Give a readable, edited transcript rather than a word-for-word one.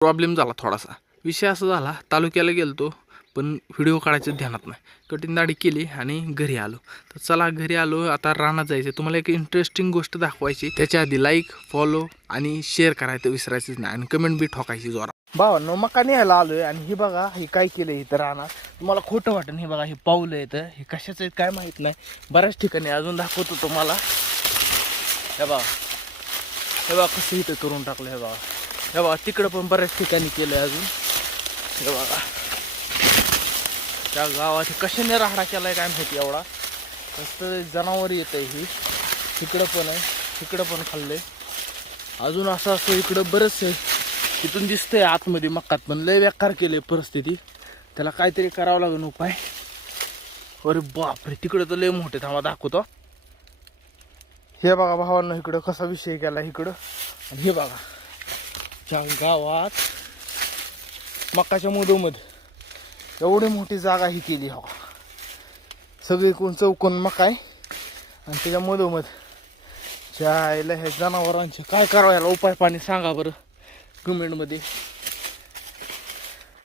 Problem झाला थोडासा. विषय असा झाला, तालुक्याला गेलतो पण व्हिडिओ काढायचं ध्यानात नाही. कटिंग दाढी केली आणि घरी आलो. तर चला घरी आलो, आता रानात जायचं. तुम्हाला एक इंटरेस्टिंग गोष्ट दाखवायची. त्याच्या आधी लाईक, फॉलो आणि शेअर करायचं विसरायचंच नाही आणि कमेंट बी ठोकायची जोरा. भावांनो, मका न्यायला आलोय आणि हे बघा हे काय केलंय इथं रानात. तुम्हाला खोटं वाटेल, हे बघा हे पाऊलं येतं, हे कशाचं आहेत काय माहित नाही. बऱ्याच ठिकाणी अजून दाखवतो तुम्हाला. हे बघा, हे बघा कसं इथं करून टाकलं. हे बघा, हे बघा तिकडं पण बऱ्याच ठिकाणी केलंय अजून. हे बघा त्या गावात कशाने राहडा केलाय काय माहिती एवढा. मस्त जनावर येत आहे ही. तिकडं पण आहे, तिकडं पण खाल्लंय. अजून असं असं इकडं बरंच आहे. तिथून दिसतंय आतमध्ये मक्कात पण लय बेकार केले परिस्थिती. त्याला काहीतरी करावं लागेल उपाय. अरे बापरे, तिकडं तर लय मोठे. थांबा दाखवतो. हे बघा भावांना इकडं कसा विषय केला इकडं. आणि हे बघा त्या गावात मक्काच्या मधोमध एवढी मोठी जागा ही केली. हो सगळी कोण चौकोन मका आहे आणि त्याच्या मधोमध ज्या ह्या जनावरांचे काय करावं, याला उपाय पाणी सांगा बरं कमेंटमध्ये.